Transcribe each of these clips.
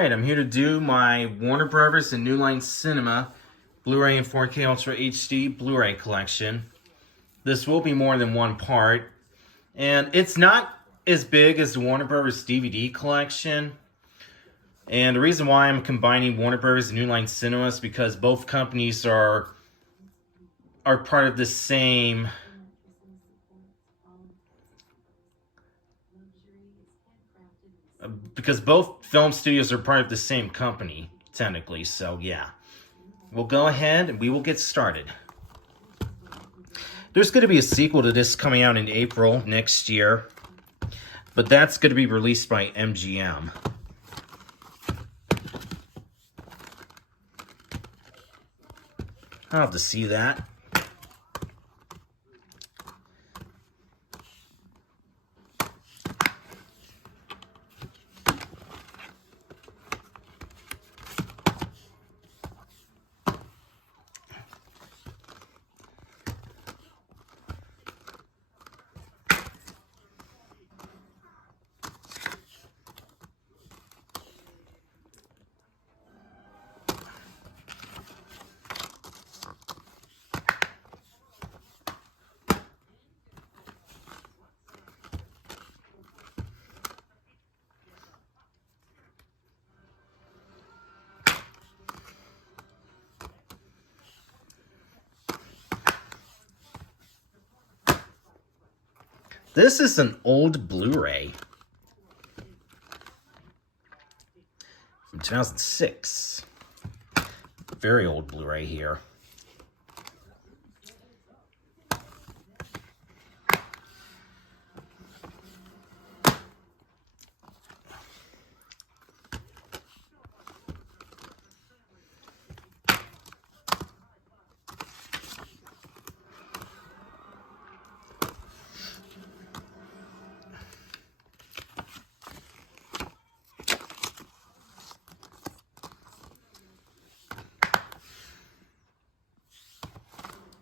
Alright, I'm here to do my Warner Brothers and New Line Cinema Blu-ray and 4K Ultra HD Blu-ray collection. This will be more than one part, and it's not as big as the Warner Brothers DVD collection. And the reason why I'm combining Warner Brothers and New Line Cinema is because both companies are part of the same because both film studios are part of the same company, technically, so yeah. We'll go ahead and we will get started. There's going to be a sequel to this coming out in April next year, but that's going to be released by MGM. I'll have to see that. This is an old Blu-ray from 2006. Very old Blu-ray here.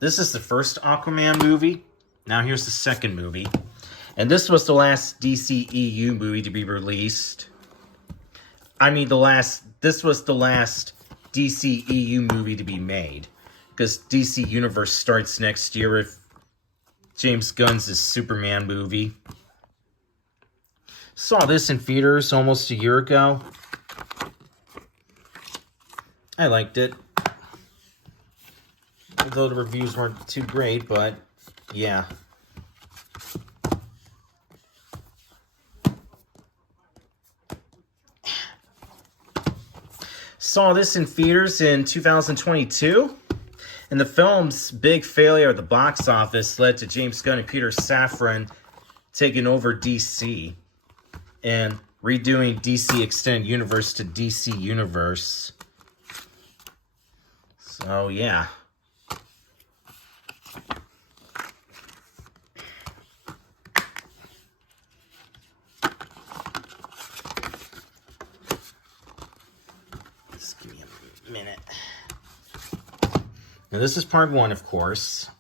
This is the first Aquaman movie. Now here's the second movie. And this was the last DCEU movie to be released. This was the last DCEU movie to be made. Because DC Universe starts next year with James Gunn's Superman movie. Saw this in theaters almost a year ago. I liked it. Although the reviews weren't too great, but yeah. Saw this in theaters in 2022, and the film's big failure at the box office led to James Gunn and Peter Safran taking over DC and redoing DC Extended Universe to DC Universe. So yeah. Just give me a minute. Now this is part one, of course.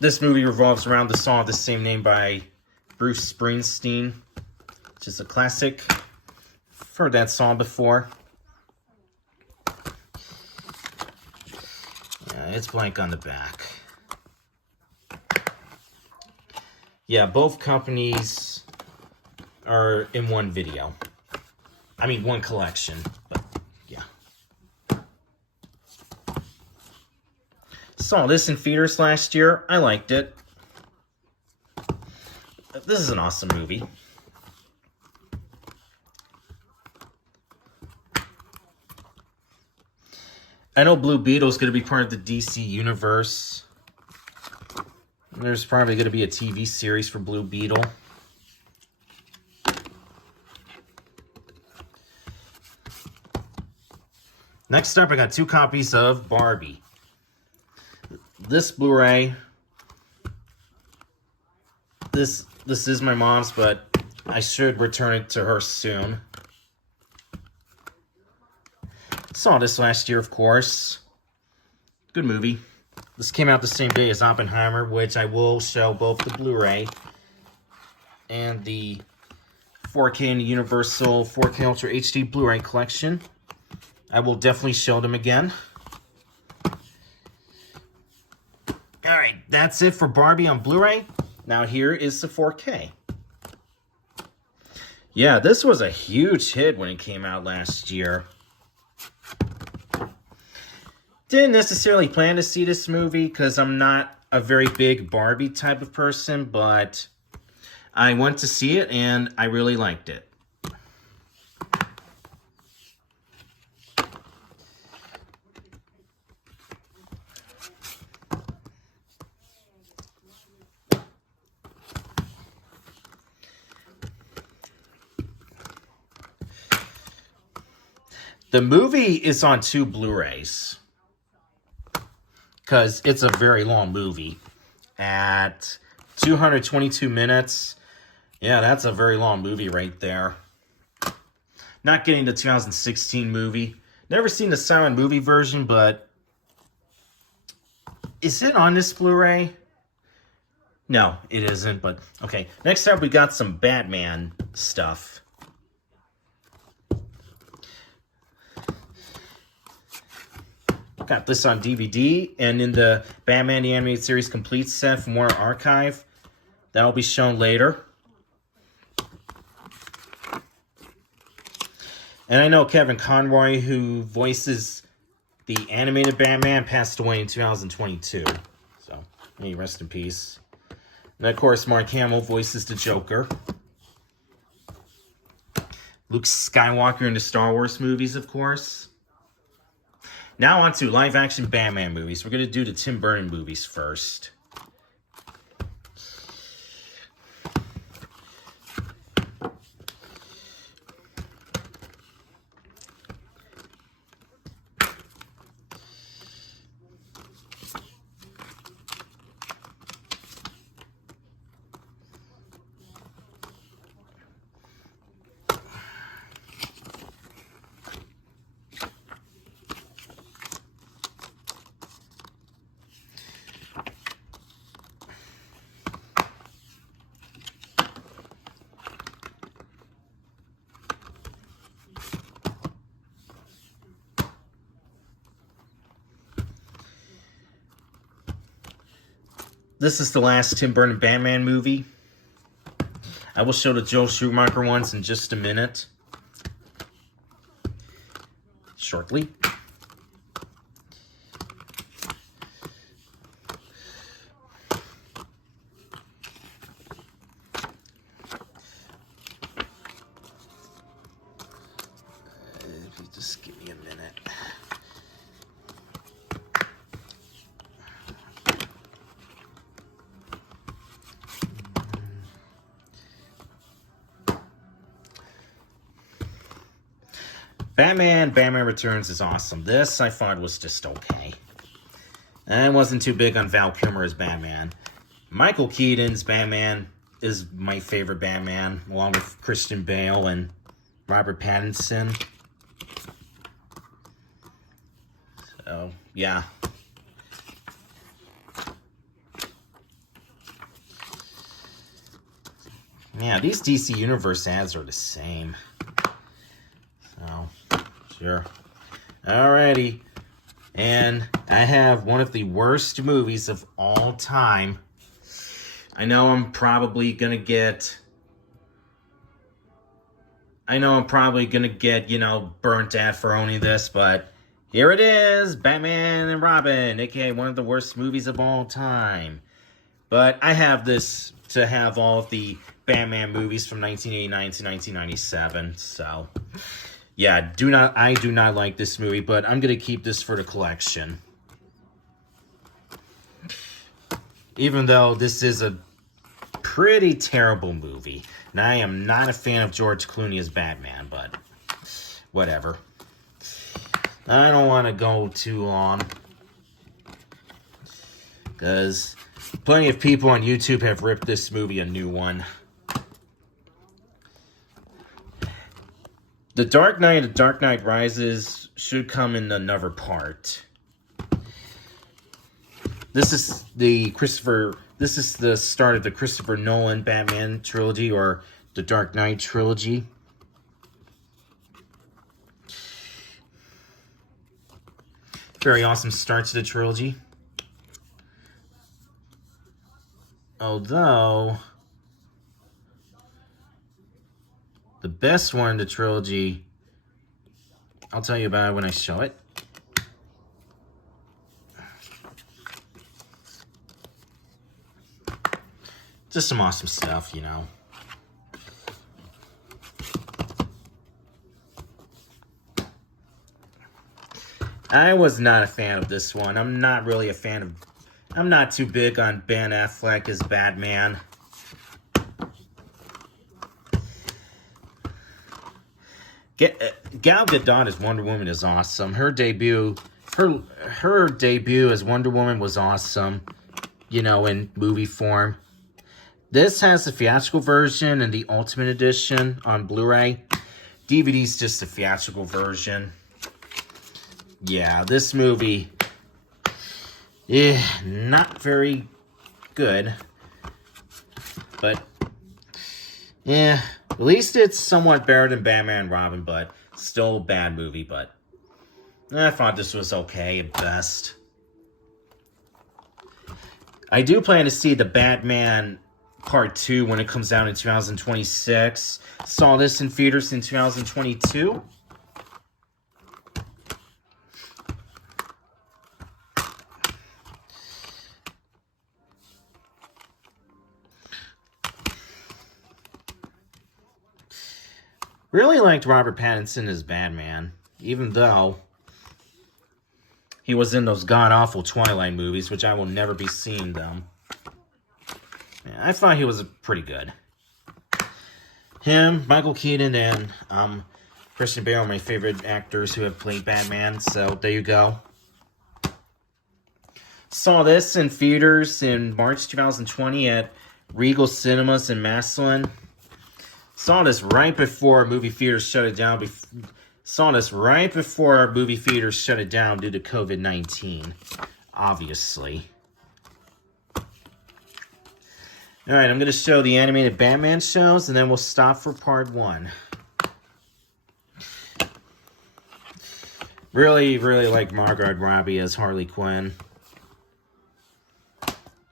This movie revolves around the song of the same name by Bruce Springsteen, which is a classic. I've heard that song before. Yeah, it's blank on the back. Yeah, both companies are in one video. I mean, one collection, but yeah. Saw this in theaters last year. I liked it. This is an awesome movie. I know Blue Beetle is going to be part of the DC universe. There's probably going to be a TV series for Blue Beetle. Next up, I got 2 copies of Barbie. This Blu-ray, this is my mom's, but I should return it to her soon. Saw this last year, of course. Good movie. This came out the same day as Oppenheimer, which I will show both the Blu-ray and the 4K and the Universal 4K Ultra HD Blu-ray collection. I will definitely show them again. Alright, that's it for Barbie on Blu-ray. Now here is the 4K. Yeah, this was a huge hit when it came out last year. Didn't necessarily plan to see this movie because I'm not a very big Barbie type of person, but I went to see it and I really liked it. The movie is on 2 Blu-rays because it's a very long movie at 222 minutes. Yeah, that's a very long movie right there. Not getting the 2016 movie. Never seen the silent movie version, but is it on this Blu-ray? No, it isn't, but okay. Next up, we got some Batman stuff. Got this on DVD and in the Batman the Animated Series Complete set from Warner Archive. That'll be shown later. And I know Kevin Conroy, who voices the animated Batman, passed away in 2022. So, may he rest in peace. And of course, Mark Hamill voices the Joker. Luke Skywalker in the Star Wars movies, of course. Now on to live-action Batman movies. We're going to do the Tim Burton movies first. This is the last Tim Burton Batman movie. I will show the Joel Schumacher ones in just a minute. Shortly. If you just give me a minute. Batman Returns is awesome. This, I thought, was just okay. I wasn't too big on Val Kilmer as Batman. Michael Keaton's Batman is my favorite Batman, along with Christian Bale and Robert Pattinson. So, yeah. Yeah, these DC Universe ads are the same. So, sure. Alrighty. And I have one of the worst movies of all time. I know I'm probably gonna get... you know, burnt at for owning this, but here it is, Batman and Robin, aka one of the worst movies of all time. But I have this to have all of the Batman movies from 1989 to 1997, so... yeah, I do not like this movie, but I'm going to keep this for the collection. Even though this is a pretty terrible movie. And I am not a fan of George Clooney as Batman, but whatever. I don't want to go too long. Because plenty of people on YouTube have ripped this movie a new one. The Dark Knight and The Dark Knight Rises should come in another part. This is the start of the Christopher Nolan Batman trilogy, or the Dark Knight trilogy. Very awesome start to the trilogy. Although, the best one in the trilogy, I'll tell you about it when I show it. Just some awesome stuff, you know. I was not a fan of this one. I'm not really a fan of... I'm not too big on Ben Affleck as Batman. Gal Gadot as Wonder Woman is awesome. Her debut as Wonder Woman was awesome, you know, in movie form. This has the theatrical version and the Ultimate Edition on Blu-ray. DVD's just a theatrical version. Yeah, this movie, not very good. But, yeah, at least it's somewhat better than Batman and Robin, but still a bad movie. But I thought this was okay at best. I do plan to see the Batman Part 2 when it comes out in 2026. Saw this in theaters in 2022. Really liked Robert Pattinson as Batman, even though he was in those god-awful Twilight movies, which I will never be seeing them. Yeah, I thought he was pretty good. Him, Michael Keaton, and Christian Bale are my favorite actors who have played Batman, so there you go. Saw this in theaters in March 2020 at Regal Cinemas in Massillon. Saw this right before movie theaters shut it down. Saw this right before movie theaters shut it down due to COVID-19, obviously. Alright, I'm going to show the animated Batman shows, and then we'll stop for part 1. Really, really like Margot Robbie as Harley Quinn.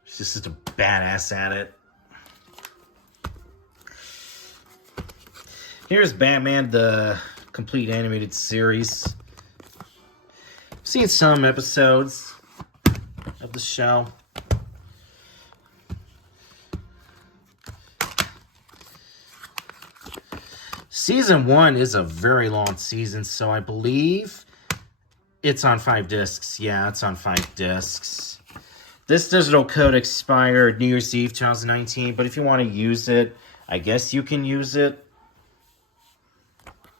She's just a badass at it. Here's Batman, the complete animated series. I've seen some episodes of the show. Season 1 is a very long season, so I believe it's on 5 discs. Yeah, it's on 5 discs. This digital code expired New Year's Eve 2019, but if you want to use it, I guess you can use it.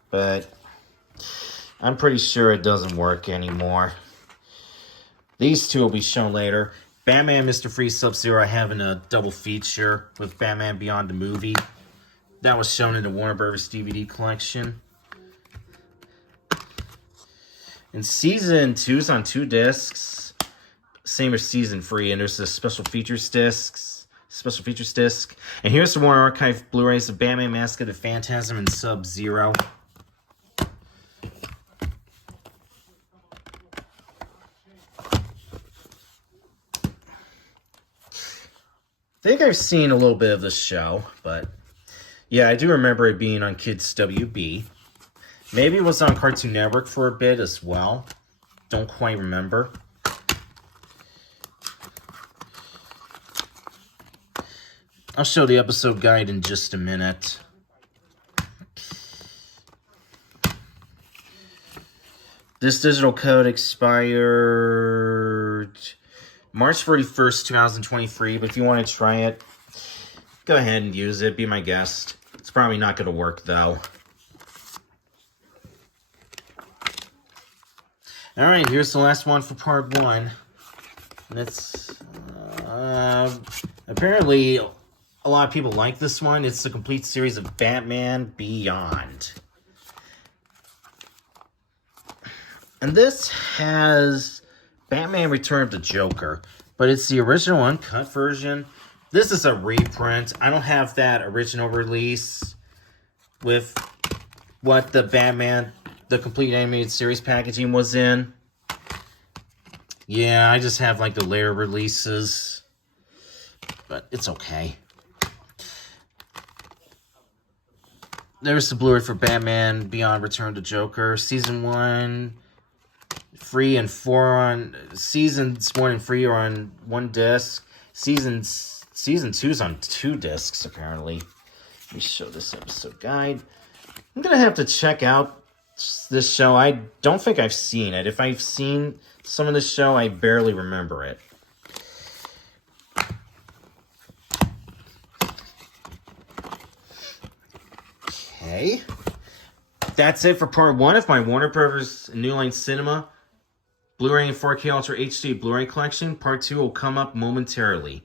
But I'm pretty sure it doesn't work anymore. These two will be shown later. Batman, Mr. Freeze, Sub-Zero are having a double feature with Batman Beyond the Movie. That was shown in the Warner Bros. DVD collection. And Season 2 is on 2 discs. Same as Season 3. And there's the special features disc. And here's the Warner Archive Blu-rays of Batman, Mask of the Phantasm, and Sub-Zero. I think I've seen a little bit of the show, but yeah, I do remember it being on Kids WB. Maybe it was on Cartoon Network for a bit as well. Don't quite remember. I'll show the episode guide in just a minute. This digital code expired March 31st, 2023, but if you want to try it, go ahead and use it. Be my guest. It's probably not going to work, though. Alright, here's the last one for part 1. And it's, apparently, a lot of people like this one. It's the complete series of Batman Beyond. And this has Batman Return of the Joker. but it's the original uncut version. This is a reprint. I don't have that original release with what the Batman, the complete animated series packaging was in. Yeah, I just have like the later releases, but it's okay. There's the Blu-ray for Batman Beyond Return to Joker. Season 1, free and 4 on... Seasons 1 and 3 are on 1 disc. Season 2 is on 2 discs, apparently. Let me show this episode guide. I'm going to have to check out this show. I don't think I've seen it. If I've seen some of this show, I barely remember it. Okay. That's it for part 1 of my Warner Bros. New Line Cinema Blu-ray and 4K Ultra HD Blu-ray collection. Part 2 will come up momentarily.